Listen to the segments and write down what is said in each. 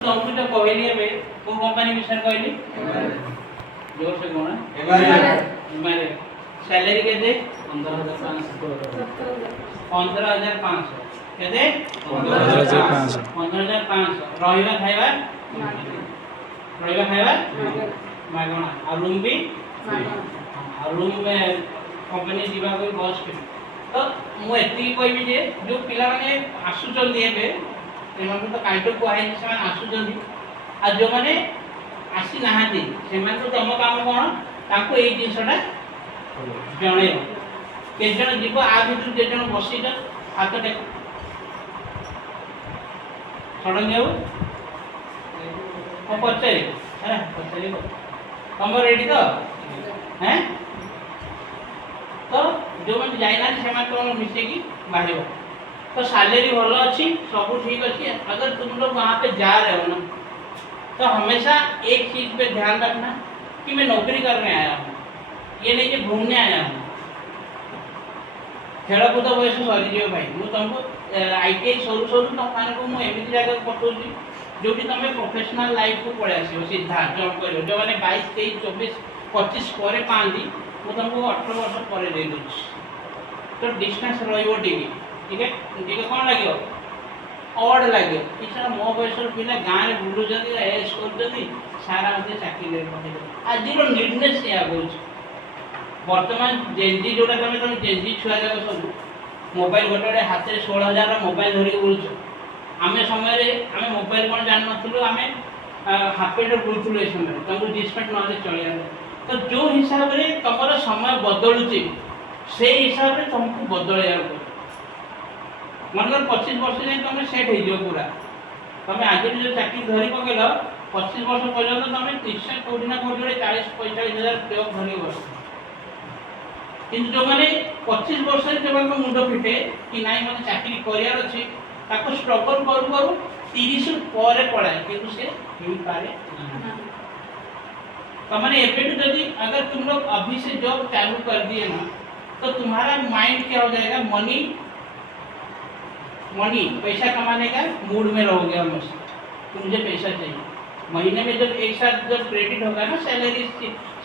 तुमको जो कहली एबे को कंपनी विषय कहली जोर से कोना एमआरए सैलरी केते 15500 केते 15500 रहिबा खाइबा मागणा आ रूम भी आ रूम में कंपनी जीवा कोई बस के तो मु एति कहबी जे जो पिला माने आसु जल्दी एबे एमान तो काइटो को आइ से आसु जल्दी आ जो माने आसी नाहाती से मान तो तम काम कोन ताको एई जिंसटा जणे के जण जीव आ भितर जे जण बसी छ हाथ टे सडन जाऊ हम पचारे अरे पचारे तुम रेडी तो हैं तो जो मन जाइना से मान तो मिसे की बाहर तो सैलरी भलो अच्छी सब ठीक अच्छी अगर तुम लोग वहाँ पे जा रहे हो ना तो हमेशा एक चीज पे ध्यान रखना कि मैं नौकरी करने आया हूँ ये नहीं कि घूमने आया हूँ खेलकूद बयस सरीज भाई मुझे तुमको आईटीआई सरू सरू तुम मान को मुझे एमती जगह पठाऊँगी जो भी तुम प्रोफेशनल लाइफ को पड़े आस सीधा जॉब कर जो मैंने 22 23 24 25 पर पाती मुझे तुमको 18 वर्ष पर दे दूँ तो डिस्टेंस रे ठीक है कौन लगे अड लगे किसी मो बयस पिला गाँव में बुलूँ एस कर सारा मत चाकरी आज निर्देश या कौन बर्तमान जेनजी जोटा तुम जेनजी छुआ जाक सब मोबाइल गोटे हाथ में 16,000 मोबाइल धरिक बुलूच आम समय आम मोबाइल कौन जान नु आम हाफ पैंट बुलूलु ये समय तुमको जीन्स पैंट ना चलिए तो जो हिसाब से तुम समय बदलुचे से हिसाब से तुमको बदल मन 25 वर्ष जाए तुम सेट हो पूरा तुम आज जो चाकरी धरी पकड़ 25 वर्ष पर्यटन तुम निश्चय कौटी ना कौटी 40-45,000 जॉब धरी बस कि जो मैंने 25 वर्ष जो मुंड फिटे कि नाई मत चाकरी करार अच्छे स्ट्रगल करू करू 30 पर पड़ाए किंतु से हो पारे तो मैंने एबेटू जदि अगर तुम लोग अभी से जॉब चालू कर दिए ना तो तुम्हारा माइंड क्या हो जाएगा मनी पैसा कमाने का मूड में रहोगे हमेशा कि मुझे पैसा चाहिए महीने में जब एक साथ जब क्रेडिट होगा ना सैलरी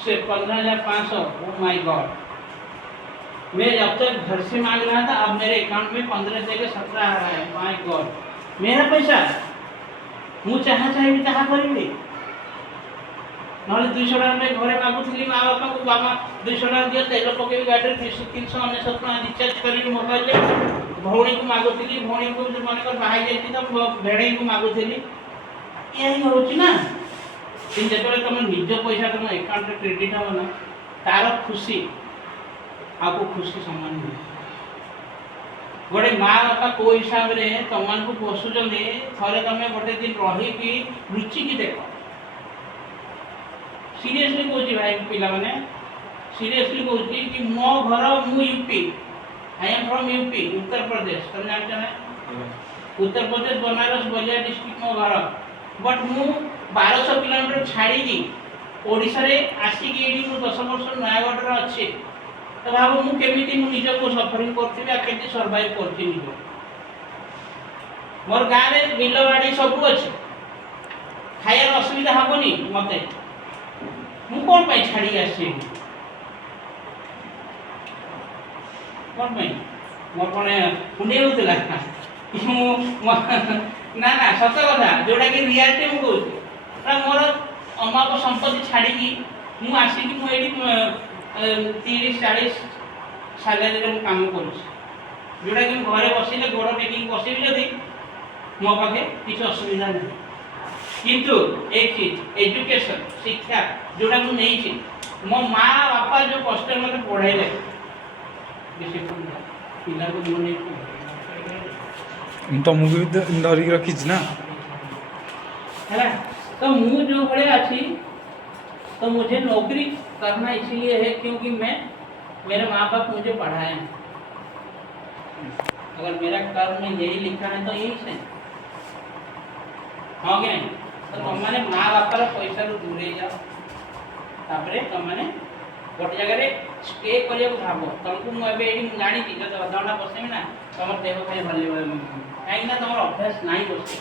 से 15,500 ओ माय गॉड मैं जब तक घर से मांग रहा था अब मेरे अकाउंट में 15 जगह 17 आ रहा है माय गॉड मेरा पैसा मुझे जहाँ चाहिए तहाँ करी ना 200 टाँग में घरे मागुली माँ बापा को बाबा 200 टाँग दियो तेल पकड़ गाड़ी 399 टाँग रिचार्ज करी मोबाइल भौणी को मागुली भौणी को मन कर बाहर जाती तो भेड़े को मागुली यही होची ना जो तुम निज पैसा तुम अकाउंट में क्रेडिट हम ना तार खुशी आपको खुशी समान हुए गोटे माँ बापा को हिसाब से तुम को पोषुचन थे तुम गोटे दिन रही रुचि की देख सीरियसली कहूँ भाई पिला मैंने सीरियसली कहूँ कि मो घर मु UP I am from UP Uttar Pradesh तुम जानते ना उत्तर प्रदेश बनारस बलिया डिस्ट्रिक्ट मो घर बट मु 1200 किलोमीटर छाड़ी ओडिशा रे आसिक ये 10 वर्ष नयागढ़ अच्छे तो भाव मुझे निज को सफरिंग करी सर्वाइव कर मोर गाँव में बिल बाड़ी सब अच्छे खायार असुविधा हेनी मत मु कौन छाड़ी आसी कौन मोर कौन कुंडे होता ना ना सत कथा जोटा कि रियालिटी मुझे कहूँ मोर अमाप संपत्ति छाड़ी मुझे आसिक 30-40 सैलरी काम कर जोटा कि घरे बसिले गोड़ टेक बसबी जदि मो पाखे किसी असुविधा नहीं किंतु एक चीज एजुकेशन शिक्षा जोटा मुझे नहीं मो माँ बापा जो कष्ट मत पढ़ाइले पिला को तो मुझे धरिक रखी ना है तो मु जो बड़े अच्छी तो मुझे नौकरी करना इसलिए है क्योंकि मेरे माँ बाप मुझे पढ़ाए हैं अगर मेरा कर्म में यही लिखा है तो यही से हाँ क्या तो तुमने माँ बाप पैसा दूर जाओ तापर तुमने गोटे जगह स्टे करने भाव तुमको मुझे जानी जो अधघंटा बसमी ना तुम देह खाली भले कहीं तुम अभ्यास ना बस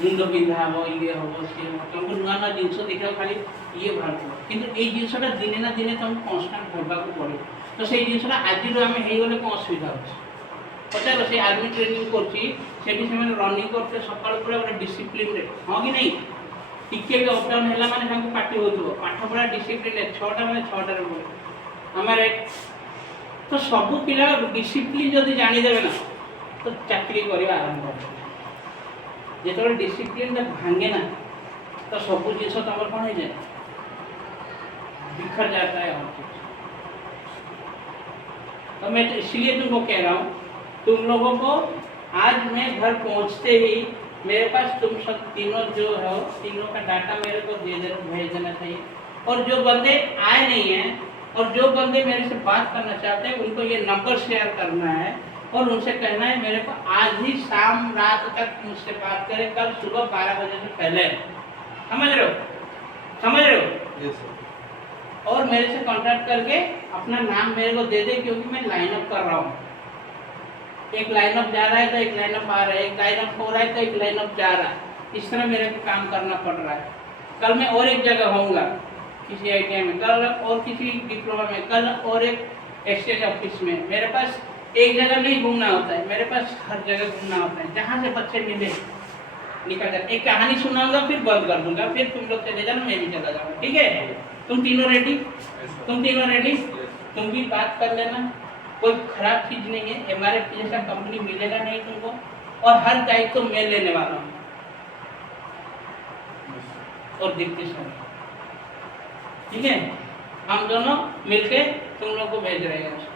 मुंड बिंधा हम ये हम सी हम तुमको नुआ नुआ जिनस देखा खाली ये बाहर किंतु ए जिनसटा दिने ना दिने तुमको कांस्टेंट करबा को पड़े तो से जिनसटा आज आम हो कौन असुविधा अच्छे पचार से आर्मी ट्रेनिंग करछि सेठी से रनिंग करते सकाळ पूरा गोटे डिसिप्लिन रे हाँ कि नहीं टिके भी अप डाउन हैला माने हमको पार्टी होतबो पाठ पढ़ा डिसिप्लिन रे 6टा माने 6टा रे बोले हमारे तो सब पिला डिसिप्लिन जदि जानी देबे ना तो चाकरी करबा आरंभ कर जेतो डिसिप्लिन ता भांगे ना तो सब जिस तमर कौन है जाए बिखर जाता है और कुछ तो मैं इसलिए तुमको कह रहा हूँ तुम लोगों को आज मैं घर पहुंचते ही मेरे पास तुम सब तीनों जो हो तीनों का डाटा मेरे को भेज देना चाहिए और जो बंदे आए नहीं हैं और जो बंदे मेरे से बात करना चाहते हैं उनको ये नंबर शेयर करना है और उनसे कहना है मेरे को आज ही शाम रात तक मुझसे बात करें कल सुबह 12 बजे से पहले समझ रहे हो यस और मेरे से कांटेक्ट करके अपना नाम मेरे को दे दे क्योंकि मैं लाइन अप कर रहा हूँ एक लाइन अप जा रहा है तो एक लाइन अप आ रहा है एक लाइन अप हो रहा है तो एक लाइन अप जा रहा है इस तरह मेरे को काम करना पड़ रहा है कल मैं और एक जगह होऊंगा किसी आईटीआई में कल और किसी डिप्लोमा में कल और एक एक्सचेंज ऑफिस में मेरे पास एक जगह नहीं घूमना होता है मेरे पास हर जगह घूमना होता है जहाँ से बच्चे मिले निकल जाते एक कहानी सुनाऊंगा फिर बंद कर दूंगा फिर तुम लोग चले जाना मैं भी चला जाऊंगा ठीक है तुम तीनों रेडी तुम भी बात कर लेना कोई खराब चीज नहीं है एमआरएफ जैसा कंपनी मिलेगा नहीं तुमको और हर दायित्व तो मैं लेने वाला हूँ और दीप्ति सर ठीक है हम दोनों मिलके तुम लोग को भेज रहे हैं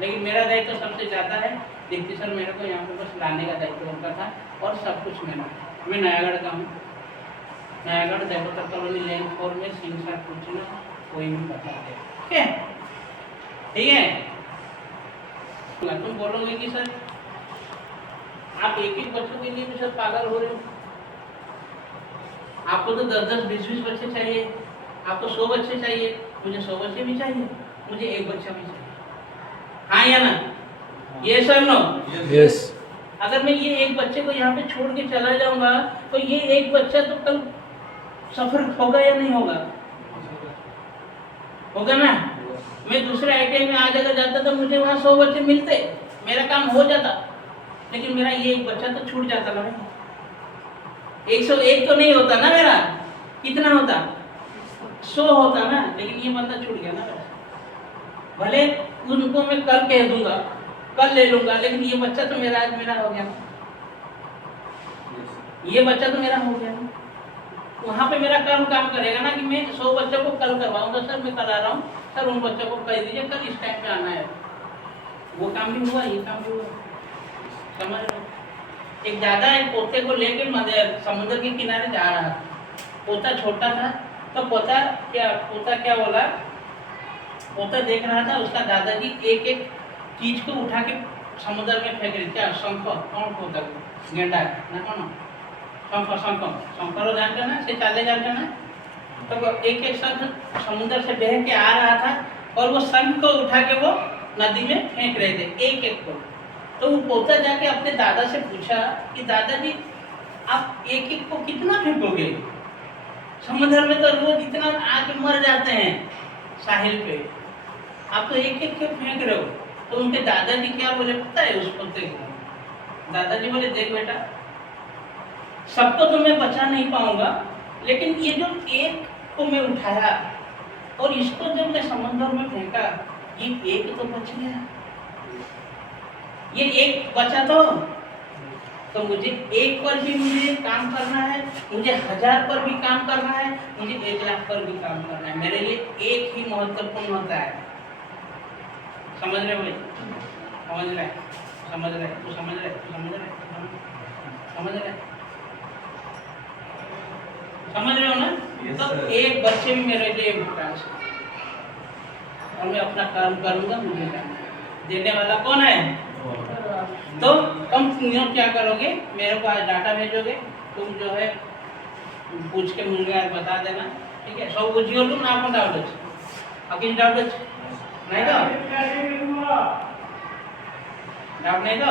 लेकिन मेरा दायित्व तो सबसे ज़्यादा है दीप्ति सर मेरे को यहाँ पे बस लाने का दायित्व उनका था और सब कुछ मेरा मैं नयागढ़ का हूँ नयागढ़ देवता कॉलोनी लेन 4 में सिंह सर पूछना कोई भी बता दे ठीक है तुम बोलोगे कि सर आप एक बच्चों के लिए भी सर पागल हो रहे हो आपको तो 10-10 20-20 बच्चे चाहिए आपको 100 बच्चे चाहिए मुझे 100 बच्चे भी चाहिए मुझे एक बच्चा भी चाहिए हाँ या ना ये सर नो यस अगर मैं ये एक बच्चे को यहाँ पे छोड़ के चला जाऊंगा तो ये एक बच्चा तो कल सफर होगा या नहीं होगा ना मैं दूसरे आईटीआई में आ जगह जाता तो मुझे वहाँ 100 बच्चे मिलते मेरा काम हो जाता लेकिन मेरा ये एक बच्चा तो छूट जाता ना 101 तो नहीं होता ना मेरा कितना होता 100 होता ना लेकिन ये बंदा छूट गया ना भले उनको मैं कल कह दूंगा कल ले लूंगा लेकिन ये बच्चा तो मेरा आज मेरा हो गया ना ये बच्चा तो मेरा हो गया ना वहाँ पे मेरा काम करेगा ना कि मैं 100 बच्चों को कल करवाऊंगा सर मैं कल आ रहा हूँ सर उन बच्चों को कह दीजिए कल इस टाइम पे आना है वो काम भी हुआ ये काम भी हुआ समझ रहे एक दादा एक पोते को लेके समुद्र के किनारे जा रहा था पोता छोटा था तो पोता क्या बोला पोता देख रहा था उसका दादाजी एक एक चीज को उठा के समुद्र में फेंक रहे क्या शंख कौन पोता गेंडा ना कौन शंकर जानते ना से चाले जानते ना तो एक एक शंख समुद्र से बह के आ रहा था और वो शंख को उठा के वो नदी में फेंक रहे थे एक एक को तो वो पोता जाके अपने दादा से पूछा कि दादाजी आप एक एक को कितना फेंकोगे समुद्र में तो रोज इतना आके मर जाते हैं साहिल पे आप तो एक एक क्यों फेंक रहे हो तो उनके दादाजी क्या बोले पता है उस पोते को दादाजी बोले देख बेटा सबको तो मैं बचा नहीं पाऊंगा लेकिन ये जो एक को मैं उठाया और इसको जब मैं समुद्र में फेंका ये एक तो बच गया ये एक बचा तो मुझे एक पर भी मुझे काम करना है मुझे 1000 पर भी काम करना है मुझे 1 लाख पर भी काम करना है मेरे लिए एक ही महत्वपूर्ण होता है समझ रहे भाई समझ रहे तू समझ रहे हो ना yes, तो sir. एक बच्चे भी मेरे लिए इम्पोर्टेंट है और मैं अपना काम करूंगा मुझे देने वाला कौन है तो तुम तीनों क्या करोगे मेरे को आज डाटा भेजोगे तुम जो है पूछ के मुझे बता देना ठीक है सब बुझियो तुम ना आपको डाउट है अब किसी डाउट है नहीं तो डाउट नहीं तो